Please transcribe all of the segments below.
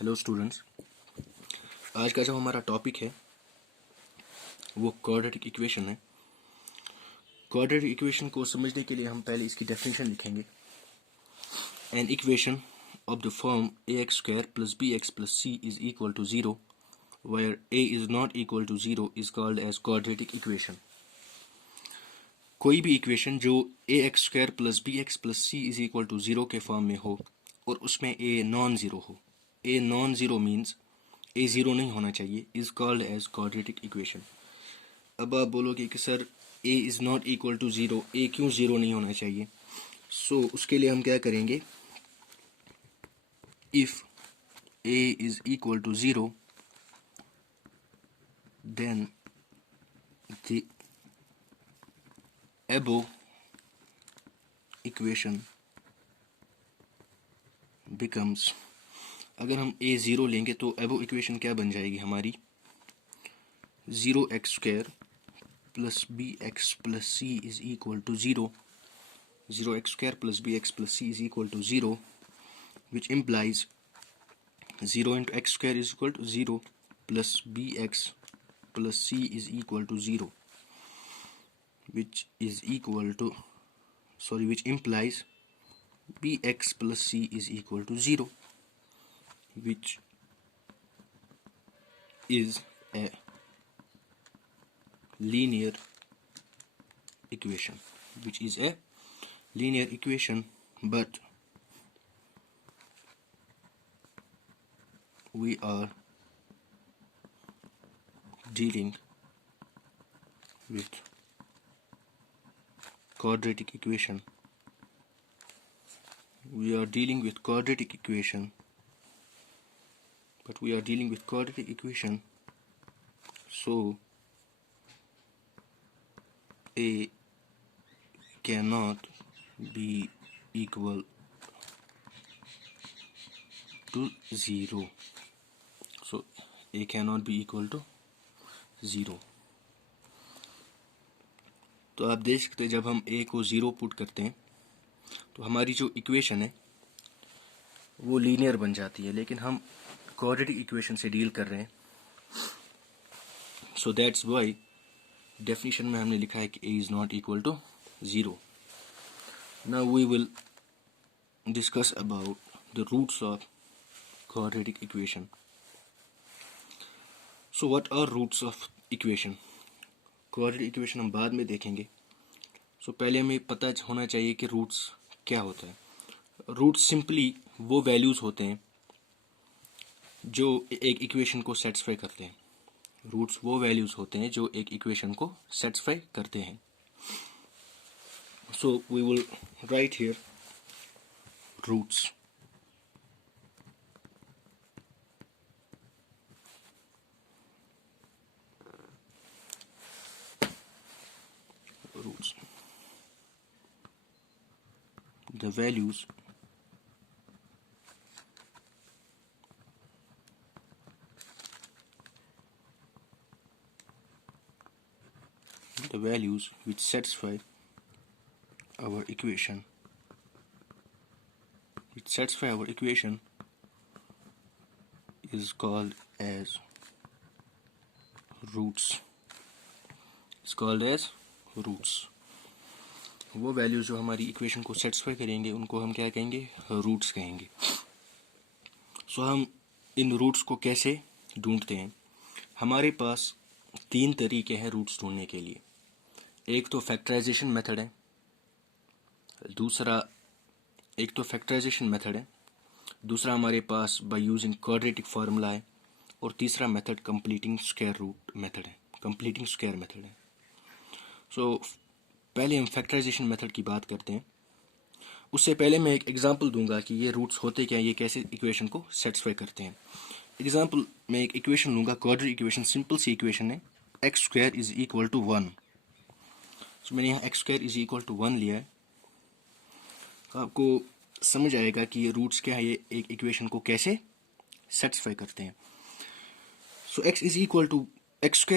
Hello students, आज का जो हमारा टॉपिक है वो क्वाड्रेटिक इक्वेशन है। क्वाड्रेटिक इक्वेशन को समझने के लिए हम पहले इसकी डेफिनेशन लिखेंगे। An equation of the form ax² + bx + c is equal to 0 where a is not equal to 0 is called as quadratic equation. कोई भी इक्वेशन जो ax² + bx + c is equal to 0 के फॉर्म में हो और उसमें a non zero हो। a non zero means a zero नहीं होना चाहिए, is called as quadratic equation. अब आप बोलोगे कि sir a is not equal to zero, a क्यों ज़ीरो नहीं होना चाहिए? सो उसके लिए हम क्या करेंगे, if a is equal to zero then the above equation becomes, अगर हम a ज़ीरो लेंगे तो above इक्वेशन क्या बन जाएगी हमारी, 0x² + bx + c is equal to 0, 0x² + bx + c is equal to 0, which implies 0 into x² is equal to 0 plus bx plus c is equal to 0, which implies bx plus c is equal to 0, which is a linear equation, but we are dealing with quadratic equation. But we are dealing with quadratic equation, so a cannot be equal to 0. So a cannot be equal to 0. तो आप देख सकते हैं जब हम a को 0 put करते हैं तो हमारी जो इक्वेशन है वो लीनियर बन जाती है, लेकिन हम क्वाड्रेटिक इक्वेशन से डील कर रहे हैं। सो दैट्स वाई डेफिनेशन में हमने लिखा है कि a is not equal to 0. Now we will discuss about the roots of quadratic equation. So what are roots of equation? Quadratic equation हम बाद में देखेंगे। So पहले हमें पता होना चाहिए कि roots क्या होता है। Roots simply वो values होते हैं जो एक equation को satisfy करते हैं। Roots वो values होते हैं जो एक equation को satisfy करते हैं। So we will write here roots. The values which satisfy our equation is called as roots. वो वैल्यूज जो हमारी इक्वेशन को सेटिस्फाई करेंगे उनको हम क्या कहेंगे, रूट्स कहेंगे। सो हम इन रूट्स को कैसे ढूंढते हैं? हमारे पास 3 तरीके हैं रूट्स ढूंढने के लिए। एक तो फैक्टराइजेशन मेथड है, दूसरा हमारे पास बाय यूजिंग क्वाड्रेटिक फार्मूला है, और तीसरा मेथड कंप्लीटिंग स्क्वायर मेथड है। सो पहले हम फैक्टराइजेशन मेथड की बात करते हैं। उससे पहले मैं एक एग्जांपल दूंगा कि ये रूट्स होते क्या, ये कैसे इक्वेशन को सेटिस्फाई करते हैं। एग्जांपल मैं एक इक्वेशन लूंगा, क्वाड्रेटिक इक्वेशन, सिंपल सी इक्वेशन है, x² इज इक्वल टू 1। सो मैंने यहाँ x² इज इक्वल टू 1 लिया है। आपको समझ आएगा कि ये रूट्स क्या है, ये एक इक्वेशन को कैसे सेटिस्फाई करते हैं। So x²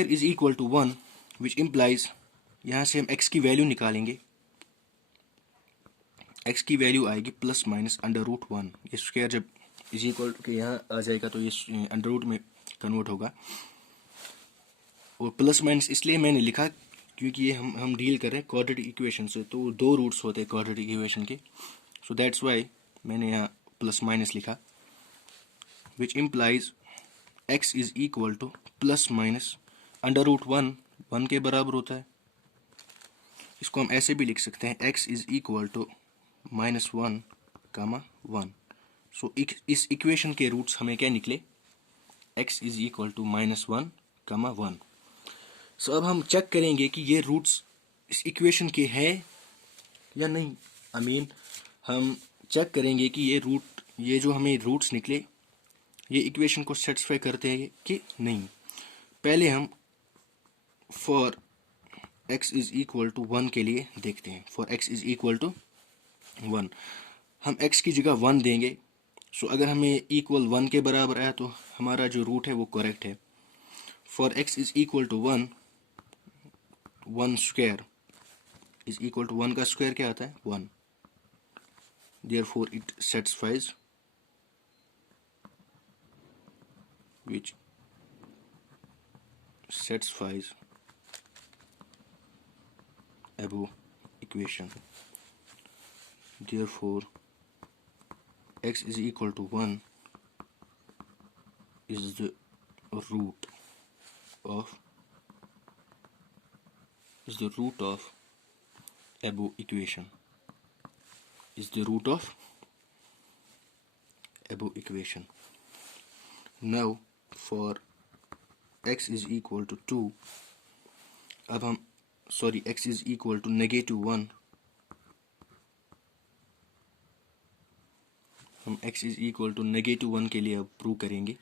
is equal to 1, which implies, यहाँ से हम x की वैल्यू निकालेंगे। x की वैल्यू आएगी +- √1। ये स्क्वायर जब इज इक्वल टू के यहाँ आ जाएगा तो ये अंडर रूट में कन्वर्ट होगा। और प्लस माइनस इसलिए मैंने लिखा क्योंकि ये हम डील कर रहे हैं क्वाड्रेटिक इक्वेशन से, तो दो रूट्स होते हैं क्वाड्रेटिक इक्वेशन के, सो दैट्स वाई मैंने यहाँ प्लस माइनस लिखा, which implies x is equal to plus minus under root one के बराबर होता है। इसको हम ऐसे भी लिख सकते हैं x इज इक्वल टू -1, 1। सो इस इक्वेशन के रूट्स हमें क्या निकले, x इज इक्वल टू -1, 1। सो अब हम चेक करेंगे कि ये रूट्स इस इक्वेशन के हैं या नहीं। हम चेक करेंगे कि ये जो हमें रूट्स निकले ये इक्वेशन को सेटिस्फाई करते हैं कि नहीं। पहले हम for x is equal to 1 के लिए देखते हैं। For x is equal to 1 हम x की जगह 1 देंगे। सो अगर हमें इक्वल 1 के बराबर आया तो हमारा जो रूट है वो करेक्ट है। For x is equal to 1, 1 square is equal to 1 का स्क्वायर क्या आता है 1, therefore it satisfies which satisfies above equation. Therefore x is equal to 1 is the root of above equation, is the root of above equation. Now for x is equal to 2, अब हम x is equal to -1, हम x is equal to -1 के लिए अब prove करेंगे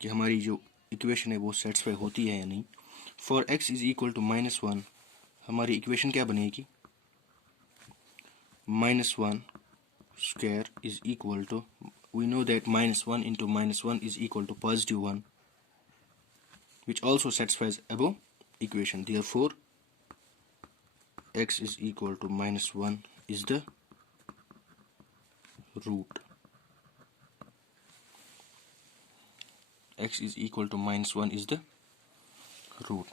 कि हमारी जो इक्वेशन है वो सेटिस्फाई होती है या नहीं। For x is equal to -1 हमारी इक्वेशन क्या बनेगी, -1 square is equal to, we know that -1 into -1 is equal to +1, which also satisfies above equation. Therefore x is equal to -1 is the root. X is equal to -1 is the root.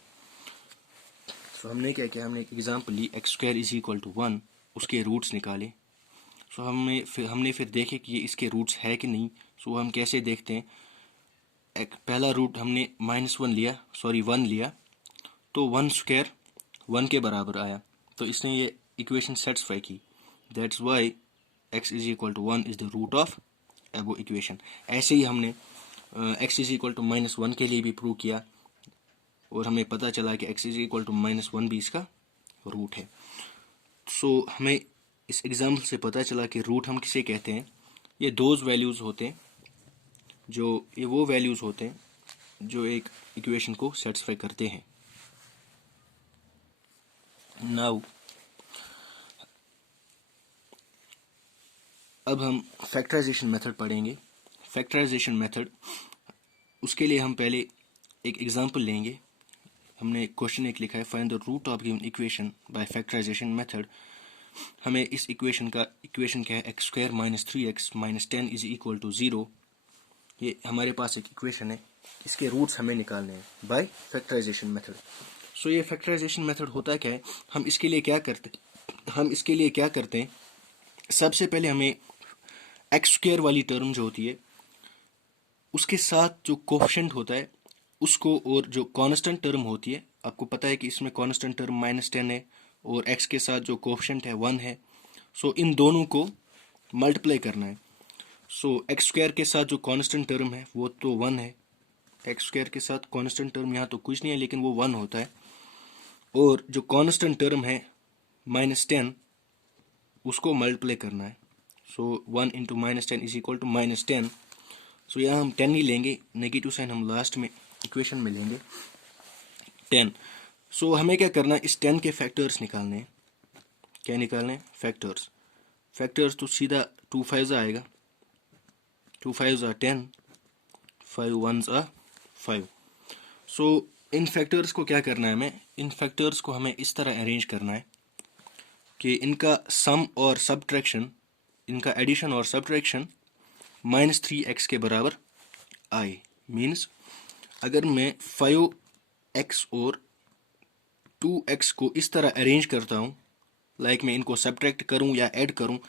So हमने क्या किया, हमने एक example ली x square is equal to 1, उसके roots निकाले। सो हमने फिर देखे कि ये इसके रूट्स है कि नहीं। सो हम कैसे देखते हैं, पहला रूट हमने -1 लिया, 1 लिया, तो 1 स्क्वायर 1 के बराबर आया, तो इसने ये इक्वेशन सेटिस्फाई की। That's why x is equal to 1 is the root of above equation. ऐसे ही हमने x इज इक्वल टू -1 के लिए भी प्रूव किया और हमें पता चला कि x इज इक्वल टू -1 भी इसका रूट है। सो हमें इस एग्जाम्पल से पता चला कि रूट हम किसे कहते हैं, ये दोज वैल्यूज़ होते हैं ये वो वैल्यूज़ होते हैं जो एक इक्वेशन को सेटिस्फाई करते हैं। नाउ अब हम फैक्टराइजेशन मेथड पढ़ेंगे। फैक्टराइजेशन मेथड, उसके लिए हम पहले एक एग्जांपल लेंगे। हमने क्वेश्चन एक लिखा है, find the root of given equation by factorization method. हमें इस इक्वेशन क्या है, x square -3x -10 is equal to 0। ये हमारे पास एक इक्वेशन है, इसके रूट्स हमें निकालने हैं बाय फैक्टराइजेशन मेथड। सो ये फैक्टराइजेशन मेथड होता क्या है, हम इसके लिए क्या करते हैं, सबसे पहले हमें x स्क्वायर वाली टर्म जो होती है उसके साथ जो कोफिशिएंट होता है उसको, और जो कांस्टेंट टर्म होती है, आपको पता है कि इसमें कांस्टेंट टर्म -10 है और x के साथ जो कोफिशिएंट है 1 है। सो इन दोनों को मल्टीप्लाई करना है। सो x स्क्वायर के साथ जो कांस्टेंट टर्म है वो तो 1 है, x स्क्वायर के साथ कांस्टेंट टर्म यहाँ तो कुछ नहीं है लेकिन वो 1 होता है, और जो कांस्टेंट टर्म है -10 उसको मल्टीप्लाई करना है। सो 1 इंटू -10 इज इक्वल टू -10। सो यहाँ हम 10 ही लेंगे, नेगेटिव साइन हम लास्ट में इक्वेशन में लेंगे 10। सो हमें क्या करना है, इस 10 के फैक्टर्स निकालने हैं। क्या निकालने हैं, फैक्टर्स तो सीधा 2 5 आएगा, 2 5 10, 5 1 5। सो इन फैक्टर्स को क्या करना है, इन फैक्टर्स को हमें इस तरह अरेंज करना है कि इनका सम और सब्ट्रैक्शन इनका एडिशन और सब्ट्रैक्शन -3x के बराबर आए। मीन्स अगर मैं 5x और 2x को इस तरह अरेंज करता हूँ, लाइक मैं इनको सब्ट्रैक्ट करूँ या ऐड करूँ,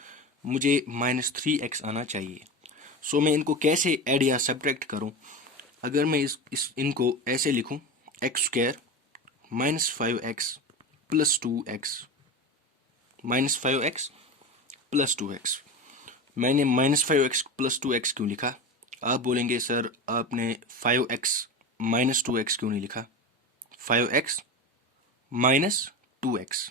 मुझे -3x आना चाहिए। सो मैं इनको कैसे ऐड या सब्ट्रैक्ट करूँ? अगर मैं इनको ऐसे लिखूँ, x² -5x + 2x -5x + 2x। मैंने -5x + 2x क्यों लिखा? आप बोलेंगे सर आपने 5x - 2x क्यों नहीं लिखा? 5x - 2x,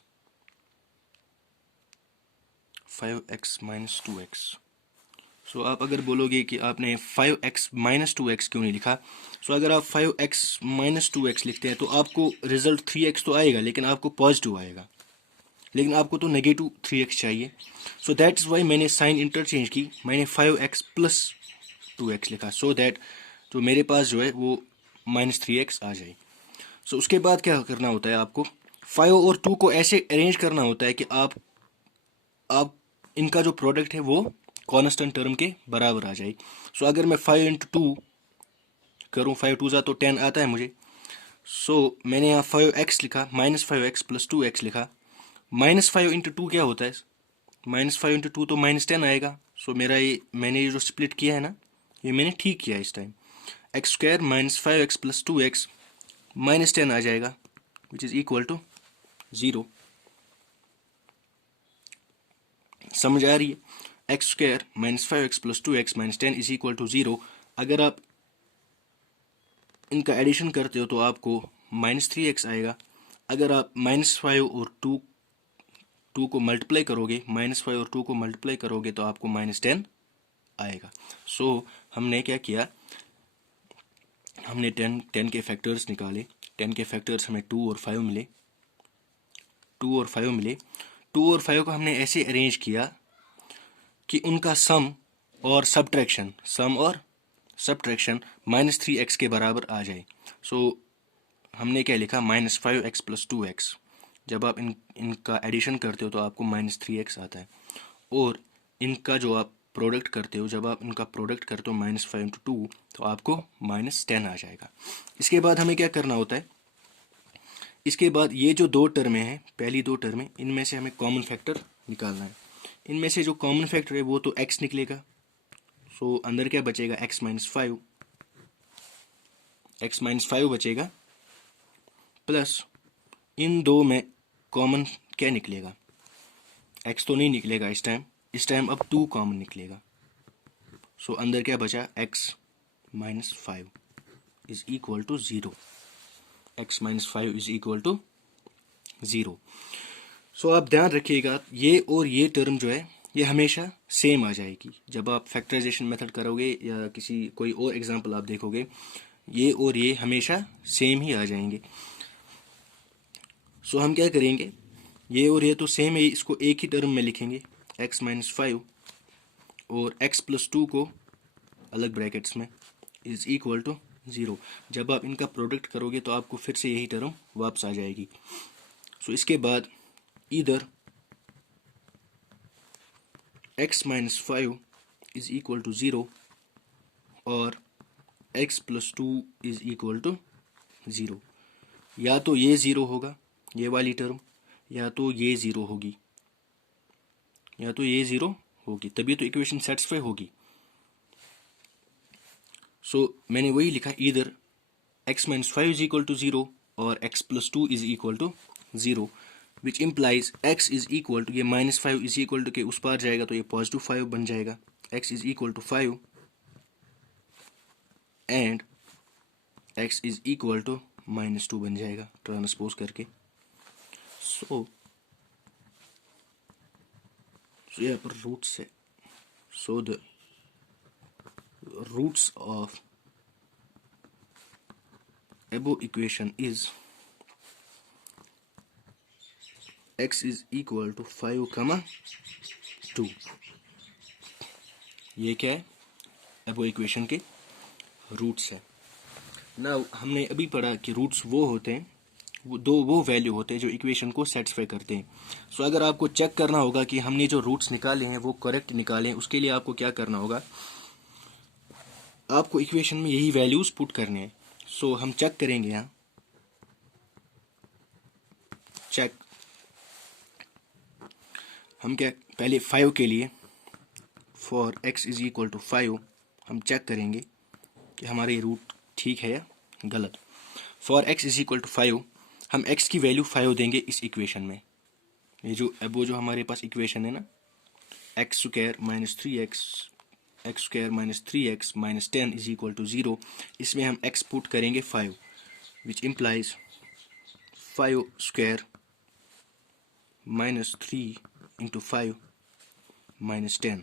5x - 2x। सो आप अगर बोलोगे कि आपने 5x - 2x क्यों नहीं लिखा, सो अगर आप 5x - 2x लिखते हैं तो आपको रिजल्ट 3x तो आएगा, लेकिन आपको पॉजिटिव आएगा, लेकिन आपको तो नेगेटिव 3x चाहिए। सो दैट इज़ वाई मैंने साइन इंटरचेंज की, मैंने 5x + 2x लिखा, सो दैट जो मेरे पास जो है वो -3x आ जाए। सो उसके बाद क्या करना होता है, आपको 5 और 2 को ऐसे अरेंज करना होता है कि आप इनका जो प्रोडक्ट है वो कांस्टेंट टर्म के बराबर आ जाए। सो अगर मैं 5 × 2 करूँ, 5 2 तो 10 आता है मुझे। सो मैंने यहाँ 5x लिखा, -5x + 2x लिखा। -5 × 2 क्या होता है? -5 × 2 तो -10 आएगा। सो मैंने ये जो स्प्लिट किया है ना, ये मैंने ठीक किया इस टाइम। x² -5x + 2x -10 आ जाएगा, विच इज़ इक्वल टू 0। समझ आ रही है? x² -5x + 2x -10 is equal to 0। अगर आप इनका एडिशन करते हो तो आपको -3x आएगा। अगर आप -5 और 2 को मल्टीप्लाई करोगे, -5 और 2 को मल्टीप्लाई करोगे तो आपको -10 आएगा। सो हमने क्या किया, हमने 10 के फैक्टर्स निकाले। 10 के फैक्टर्स हमें 2 और 5 मिले। 2 और 5 को हमने ऐसे अरेंज किया कि उनका सम और सब्ट्रैक्शन -3x के बराबर आ जाए। सो हमने क्या लिखा, -5x + 2x। जब आप इनका एडिशन करते हो तो आपको -3x आता है, और इनका जो आप प्रोडक्ट करते हो, जब आप इनका प्रोडक्ट करते हो -5 × 2 तो आपको -10 आ जाएगा। इसके बाद हमें क्या करना होता है, इसके बाद ये जो दो टर्में हैं, पहली दो टर्में, इनमें से हमें कॉमन फैक्टर निकालना है। इनमें से जो कॉमन फैक्टर है वो तो x निकलेगा। सो अंदर क्या बचेगा, x - 5 बचेगा, प्लस इन दो में कॉमन क्या निकलेगा, x तो नहीं निकलेगा इस टाइम अब 2 कॉमन निकलेगा। सो अंदर क्या बचा, x - 5 is equal to 0। x - 5 is equal to 0। So आप ध्यान रखिएगा, ये और ये टर्म जो है ये हमेशा सेम आ जाएगी। जब आप फैक्टराइजेशन मेथड करोगे या कोई और एग्जांपल आप देखोगे, ये और ये हमेशा सेम ही आ जाएंगे। सो हम क्या करेंगे, ये और ये तो सेम है, इसको एक ही टर्म में लिखेंगे, x - 5 और x + 2 को अलग ब्रैकेट्स में इज इक्वल टू 0। जब आप इनका प्रोडक्ट करोगे तो आपको फिर से यही टर्म वापस आ जाएगी। सो इसके बाद इधर x - 5 इज इक्वल टू 0 और x + 2 इज इक्वल टू 0। या तो ये 0 होगा, ये वाली टर्म, या तो ये 0 होगी, या तो ये 0 होगी, तभी तो इक्वेशन सेटिस्फाई होगी। सो मैंने वही लिखा, इधर x - 5 इज इक्वल टू 0 और x + 2 is equal to 0, which implies x is equal to, ये -5 इज इक्वल टू के उस पार जाएगा तो ये +5 बन जाएगा, x is equal to 5 and x is equal to -2 बन जाएगा ट्रांसपोज करके। सो यहाँ पर रूट्स है। So the roots of above equation is x is equal to 5, 2। ये क्या है, above equation के रूट्स है। नाउ हमने अभी पढ़ा कि रूट्स वो होते हैं वो वैल्यू होते हैं जो इक्वेशन को सेटिस्फाई करते हैं। सो अगर आपको चेक करना होगा कि हमने जो रूट्स निकाले हैं वो करेक्ट निकाले हैं, उसके लिए आपको क्या करना होगा, आपको इक्वेशन में यही वैल्यूज पुट करने हैं। सो हम चेक करेंगे यहाँ, चेक, हम क्या पहले 5 के लिए for x is equal to 5 हम चेक करेंगे कि हमारा ये रूट ठीक है या गलत। For x is equal to 5 हम x की वैल्यू 5 देंगे इस इक्वेशन में। ये जो अब वो जो हमारे पास इक्वेशन है ना, x square minus 3x x square minus 3x minus 10 is equal to 0, इसमें हम x पुट करेंगे 5 which implies 5 square minus 3 into 5 minus 10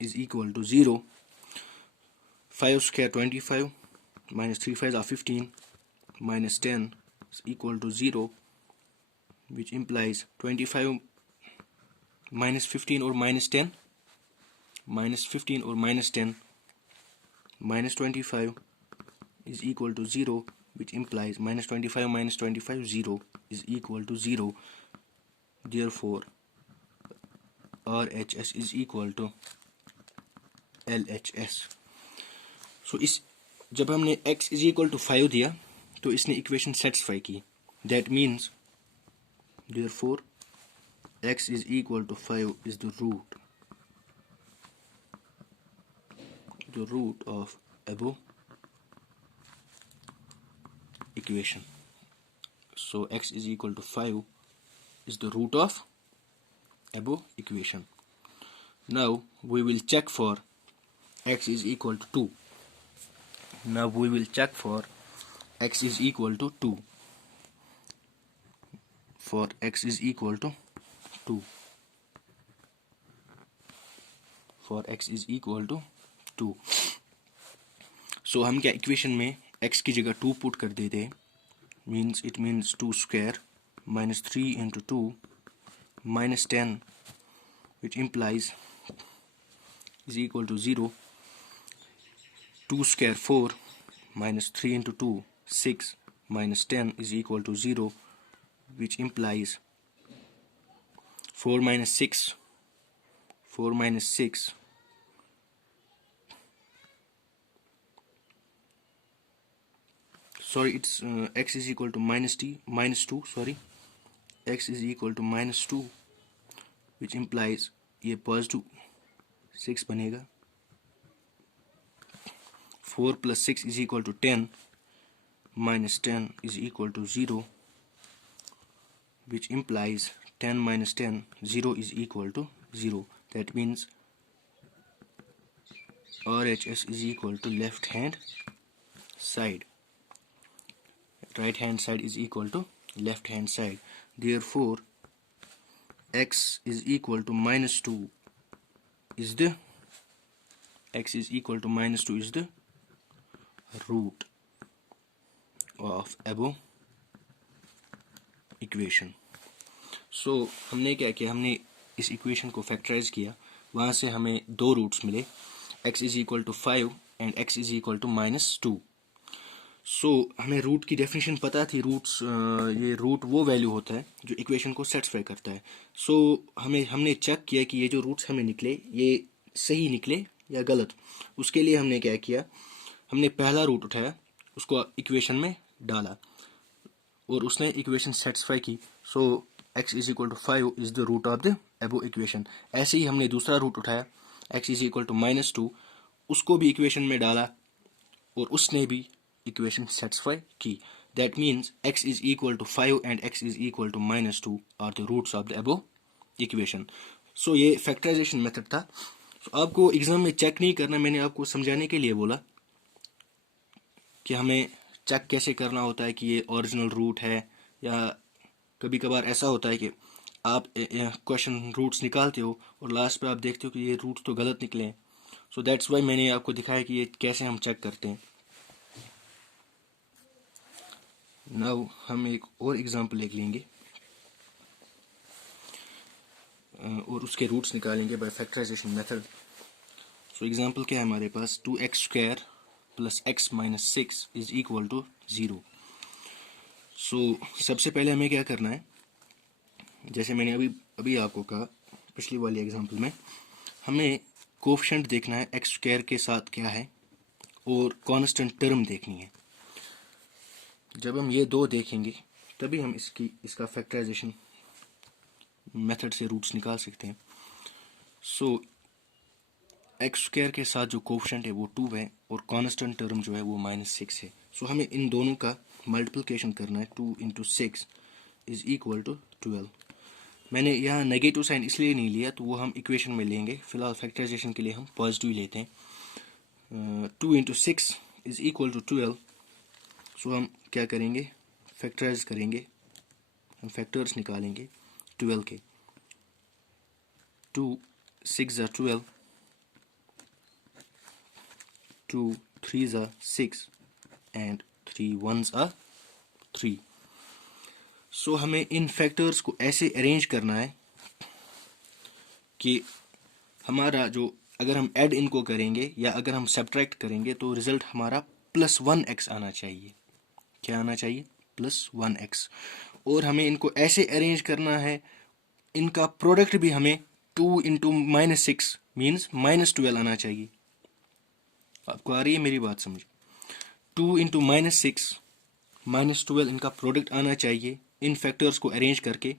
is equal to 0. 5 square 25 minus 3 5 are 15 minus 10 is equal to 0, which implies 25 minus 15 or minus 10, minus 15 or minus 10 minus 25 is equal to 0, which implies minus 25 minus 25 0 is equal to 0. Therefore RHS is equal to LHS. सो इस जब हमने x is equal to 5 दिया तो इसने equation satisfy की। That means therefore x is equal to 5 is the root of above equation. So x is equal to 5 is the root of above equation. Now we will check for x is equal to 2. Now we will check for x is equal to 2. For x is equal to 2. For x is equal to 2. So हम क्या equation में x की जगह 2 put कर देते हैं, means it means 2 square minus 3 into 2 minus 10 which implies is equal to 0. 2 square 4 minus 3 into 2 6 minus 10 is equal to 0, which implies 4 minus 6 sorry it's x is equal to minus 2 sorry x is equal to minus 2, which implies ये positive 6 बनेगा। 4 plus 6 is equal to 10 minus 10 is equal to 0, which implies 10 minus 10 0 is equal to 0. That means RHS is equal to left hand side, right hand side is equal to left hand side. Therefore x is equal to minus 2 is the root of above equation. So हमने क्या किया, हमने इस equation को factorise किया, वहाँ से हमें 2 रूट्स मिले, x is equal to 5 and x is equal to -2. So हमें रूट की डेफिनेशन पता थी, ये रूट वो वैल्यू होता है जो इक्वेशन को सेटिस्फाई करता है। सो हमने चेक किया कि ये जो रूट्स हमें निकले ये सही निकले या गलत। उसके लिए हमने क्या किया, हमने पहला रूट उठाया, उसको इक्वेशन में डाला और उसने इक्वेशन सेटिस्फाई की। So x is equal to 5 is the root of the above equation. ऐसे ही हमने दूसरा रूट उठाया, x इज इक्वल टू -2, उसको भी इक्वेशन में डाला और उसने भी इक्वेशन सेटिस्फाई की। That means x is equal to 5 and x is equal to -2 are the roots of the above equation. So ये फैक्टराइजेशन मेथड था। आपको एग्जाम में चेक नहीं करना, मैंने आपको समझाने के लिए बोला कि हमें चेक कैसे करना होता है कि ये ओरिजिनल रूट है, या कभी कभार ऐसा होता है कि आप क्वेश्चन रूट्स निकालते हो और लास्ट पे आप देखते हो कि ये रूट्स तो गलत निकले हैं। सो दैट्स वाई मैंने आपको दिखाया कि ये कैसे हम चेक करते हैं। नाउ हम एक और एग्जांपल ले लेंगे और उसके रूट्स निकालेंगे by factorization method. So example क्या है हमारे पास, 2x square plus x minus 6 is equal to 0। So सबसे पहले हमें क्या करना है, जैसे मैंने अभी आपको कहा पिछली वाली एग्जांपल में, हमें कोफिशिएंट देखना है एक्स स्क्वायर के साथ क्या है और कांस्टेंट टर्म देखनी है। जब हम ये दो देखेंगे तभी हम इसका फैक्टराइजेशन मेथड से रूट्स निकाल सकते हैं। सो एक्स स्क्वायर के साथ जो कोफिशिएंट है वो 2 है और कांस्टेंट टर्म जो है वो -6 है। सो हमें इन दोनों का मल्टीप्लिकेशन करना है। 2 × 6 इज इक्वल टू 12। मैंने यहाँ नेगेटिव साइन इसलिए नहीं लिया, तो वो हम इक्वेशन में लेंगे। फिलहाल फैक्टराइजेशन के लिए हम पॉजिटिव लेते हैं। 2 × 6 इज इक्वल टू 12। सो हम क्या करेंगे, फैक्टराइज करेंगे, हम फैक्टर्स निकालेंगे 12 के। 2 6 = 12, 2 3 = 6 and 3 1s are 3। सो हमें इन फैक्टर्स को ऐसे अरेंज करना है कि हमारा जो, अगर हम ऐड इनको करेंगे या अगर हम सब्ट्रैक्ट करेंगे तो रिजल्ट हमारा +1x आना चाहिए। क्या आना चाहिए? +1x। और हमें इनको ऐसे अरेंज करना है, इनका प्रोडक्ट भी हमें 2 × -6 मीन्स -12 आना चाहिए। आपको आ रही है मेरी बात समझ? 2 × -6 -12 इनका प्रोडक्ट आना चाहिए। इन फैक्टर्स को अरेंज करके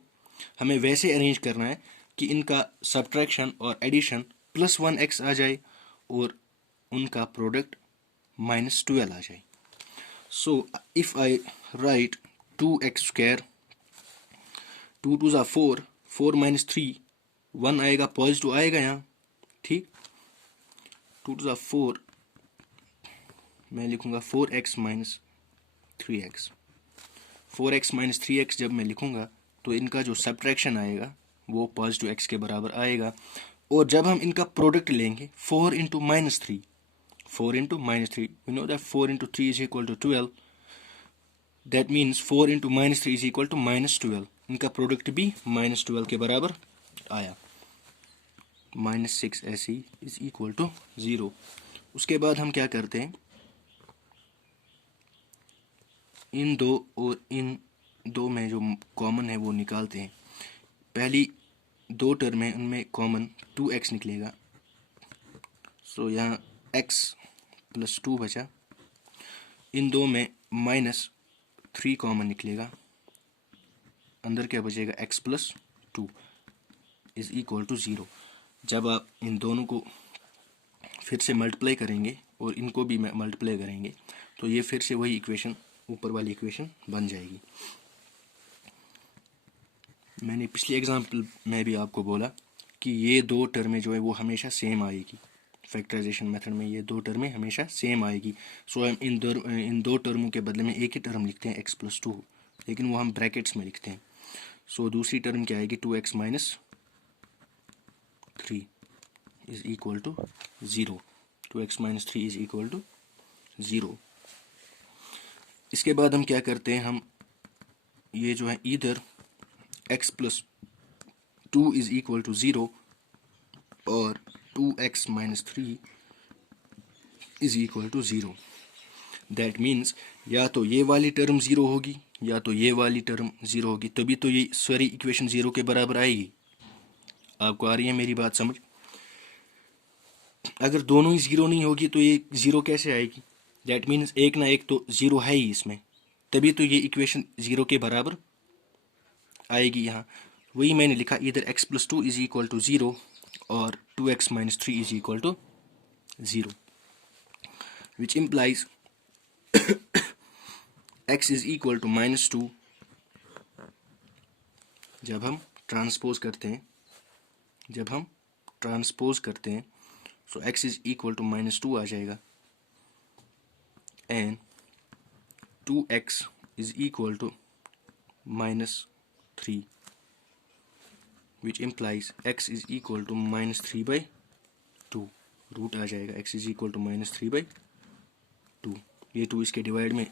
हमें वैसे अरेंज करना है कि इनका सब्ट्रैक्शन और एडिशन +1x आ जाए और उनका प्रोडक्ट -12 आ जाए। So if I right 2x², 2 2 = 4, 4 - 3, 1 आएगा, पॉजिटिव आएगा यहाँ, ठीक। 2 2 = 4, मैं लिखूंगा 4x - 3x। 4x - 3x जब मैं लिखूंगा तो इनका जो सब्ट्रैक्शन आएगा वो पॉजिटिव x के बराबर आएगा। और जब हम इनका प्रोडक्ट लेंगे 4 × -3, 4 × -3, we know that 4 × 3 is equal to 12, that means 4 × -3 is equal to -12। इनका प्रोडक्ट भी -12 के बराबर आया। -6 ऐसे ही इज इक्वल टू 0। उसके बाद हम क्या करते हैं, इन दो और इन दो में जो कॉमन है वो निकालते हैं। पहली दो टर्म है उनमें कॉमन 2x निकलेगा। सो यहाँ x + 2 बचा। इन दो में -3 कॉमन निकलेगा, अंदर क्या बचेगा, x + 2 इज इक्वल टू 0। जब आप इन दोनों को फिर से मल्टीप्लाई करेंगे और इनको भी मल्टीप्लाई करेंगे तो ये फिर से वही इक्वेशन, ऊपर वाली इक्वेशन बन जाएगी। मैंने पिछले एग्जाम्पल में भी आपको बोला कि ये दो टर्में जो है वो हमेशा सेम आएगी। फैक्टराइजेशन मेथड में ये दो टर्में हमेशा सेम आएगी। सो हम इन दो टर्मों के बदले में एक ही टर्म लिखते हैं x + 2, लेकिन वो हम ब्रैकेट्स में लिखते हैं। सो दूसरी टर्म क्या आएगी, 2x - 3 is equal to 0। 2x - 3 is equal to 0। इसके बाद हम क्या करते हैं, हम ये जो है इधर x + 2 इज इक्वल टू 0 और 2x - 3 is equal to 0। That means या तो ये वाली टर्म 0 होगी या तो ये वाली टर्म 0 होगी, तभी तो ये सारी इक्वेशन 0 के बराबर आएगी। आपको आ रही है मेरी बात समझ? अगर दोनों ही 0 नहीं होगी तो ये 0 कैसे आएगी? दैट मीन्स एक ना एक तो 0 है ही इसमें, तभी तो ये इक्वेशन 0 के बराबर आएगी। यहाँ वही मैंने लिखा, इधर x + 2 इज इक्वल टू 0 और 2x - 3 is equal to 0, which implies x is equal to -2। जब हम ट्रांसपोज करते हैं so x is equal to -2 आ जाएगा and 2x is equal to -3, which implies x is equal to -3/2। Root आ जाएगा, x is equal to -3/2। ये 2 इसके डिवाइड में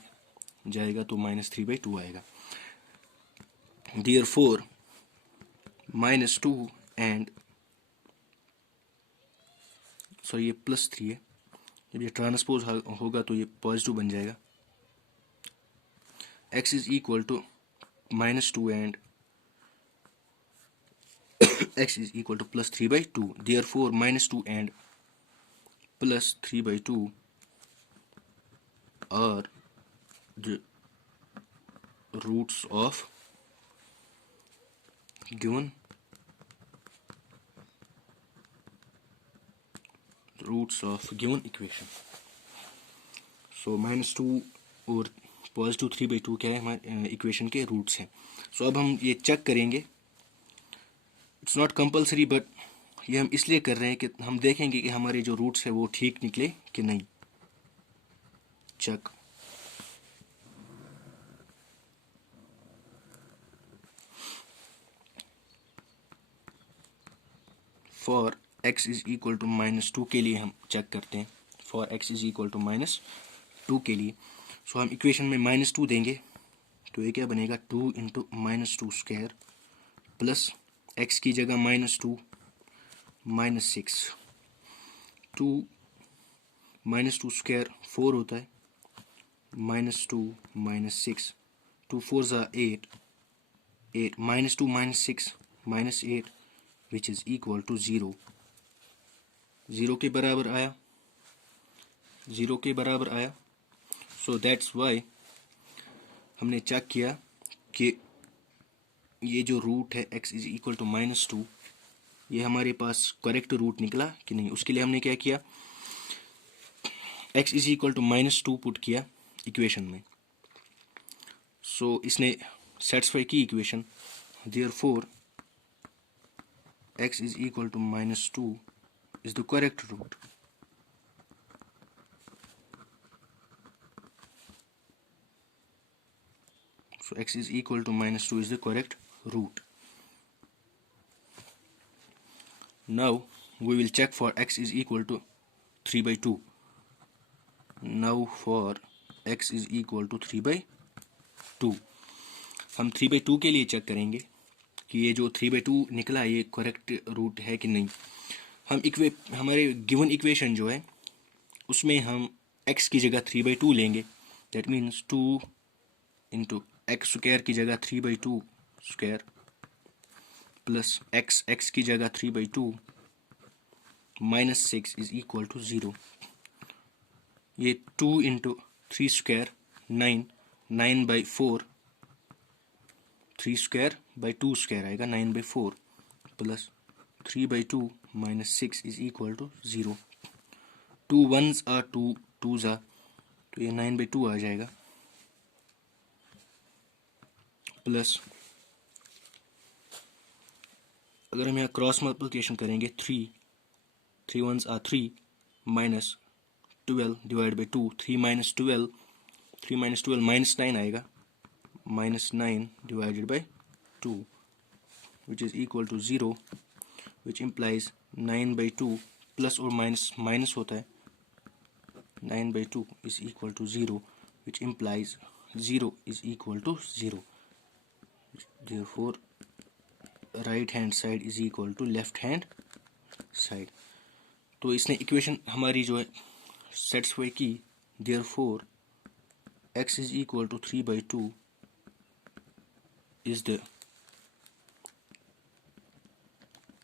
जाएगा तो -3/2 आएगा। Therefore -2 एंड सॉरी ये +3 है, जब ये ट्रांसपोज होगा तो ये पॉजिटिव बन जाएगा। x is equal to -2 and x is equal to plus 3 by 2. Therefore, -2 and plus 3 by 2 are the roots of given equation. So -2 और पॉजिटिव 3 by 2 क्या है हमारे इक्वेशन के रूट्स हैं। सो अब हम ये चेक करेंगे। इट्स नॉट कंपल्सरी बट ये हम इसलिए कर रहे हैं कि हम देखेंगे कि हमारे जो रूट्स है वो ठीक निकले कि नहीं। Check for x is equal to -2 के लिए हम चेक करते हैं। For x is equal to -2 के लिए सो हम इक्वेशन में -2 देंगे तो ये क्या बनेगा 2 इंटू -2 स्क्वायर प्लस x की जगह -2 -6 2 -2 स्क्वायर 4 होता है -2 -6 2 4 ज़ा 8 8 -2 -6 -8 which is equal to 0 0 के बराबर आया 0 के बराबर आया। सो दैट्स वाई हमने चेक किया कि ये जो रूट है x इज इक्वल टू -2 ये हमारे पास करेक्ट रूट निकला कि नहीं। उसके लिए हमने क्या किया x is equal to -2 put किया इक्वेशन में। सो इसने सेटिस्फाई की equation. Therefore x is equal to -2 is the correct root. So x is equal to -2 is the correct root. Now we will check for x is equal to 3 by 2. Now for x is equal to 3 by 2 हम 3 by 2 के लिए check करेंगे कि ये जो 3 by 2 निकला ये correct root है कि नहीं। हम हमारे गिवन इक्वेशन जो है उसमें हम x की जगह 3 by 2 लेंगे। That means 2 into x square की जगह 3 by 2 स्क्वायर प्लस x की जगह 3 by 2 -6 इज इक्वल टू 0। ये 2 into 3 square 9 9 by 4 3 square by 2 square आएगा 9 by 4 plus 3 by 2 -6 is equal to 0। 2 1s are 2 2s are तो ये 9 by 2 आ जाएगा प्लस अगर हम यहाँ क्रॉस मल्टीप्लिकेशन करेंगे 3 1s are 3 minus 12 divide by 2 3 minus 12 -9 आएगा -9 divided by 2 which is equal to 0 which implies 9 by 2 plus or minus होता है 9 by 2 is equal to 0 which implies 0 is equal to 0. Therefore right hand side is equal to left hand side. तो इसने equation हमारी जो है satisfy की। Therefore x is equal to 3 by 2 is the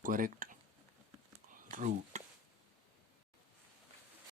correct root.